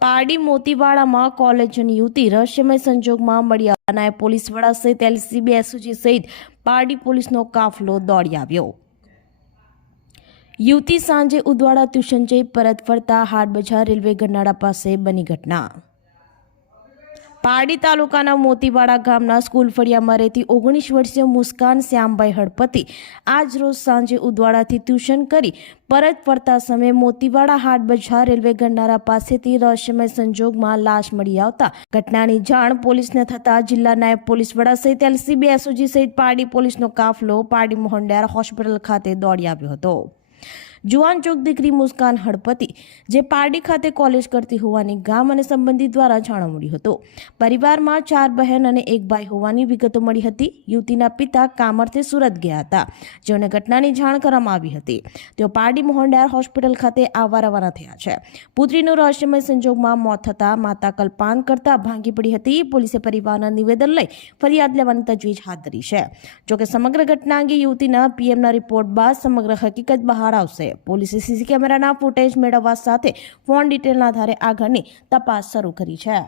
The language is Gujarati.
પારડી મોતીવાડામાં કોલેજની યુવતી રહસ્યમય સંજોગમાં મળી આવતા નાયબ પોલીસ વડા સહિત એલસીબી એસઓજી સહિત પારડી પોલીસનો કાફલો દોડી આવ્યો। યુવતી સાંજે ઉદવાડા ટ્યુશન જઈ પરત ફરતા હાટ બજાર રેલવે ગરનાળા પાસે બની ઘટના। પારડી તાલુકાના મોતીવાડા ગામના સ્કૂલ ફળિયામાં રહેતી 19 વર્ષીય મુસ્કાન શ્યામભાઈ હળપતિ આજ રોજ સાંજે ઉદવાડાથી ટ્યુશન કરી પરત ફરતા સમયે મોતીવાડા હાટ બજાર રેલવે ગરનાળા પાસેથી રહસ્યમય સંજોગમાં લાશ મળી આવતા ઘટનાની જાણ પોલીસને થતા જિલ્લા નાયબ પોલીસ વડા સહિત એલસીબી એસઓજી સહિત પારડી પોલીસનો કાફલો પારડી મોહનદાર હોસ્પિટલ ખાતે દોડી આવ્યો હતો। જુવાન ચોક દીકરી મુસ્કાન હળપતિ જે પારડી ખાતે કોલેજ કરતી હોવાની ગામ અને સંબંધી દ્વારા જાણવા મળ્યું હતું। પરિવારમાં 4 બહેન અને 1 ભાઈ હોવાની વિગતો મળી હતી। યુવતીના પિતા કામ અર્થે સુરત ગયા હતા, જેઓને ઘટનાની જાણ કરવામાં આવી હતી। તેઓ પારડી મોહનદાર હોસ્પિટલ ખાતે આવવા રવાના થયા છે। પુત્રીનું રહસ્યમય સંજોગમાં મોત થતાં માતા કલ્પાન કરતા ભાંગી પડી હતી। પોલીસે પરિવારના નિવેદન લઈ ફરિયાદ લેવાની તજવીજ હાથ ધરી છે। જોકે સમગ્ર ઘટના અંગે યુવતીના પીએમના રિપોર્ટ બાદ સમગ્ર હકીકત બહાર આવશે। પોલીસે સીસી કેમેરાના ફૂટેજ મેળવવા સાથે ફોન ડિટેલના આધારે આગળની તપાસ શરૂ કરી છે।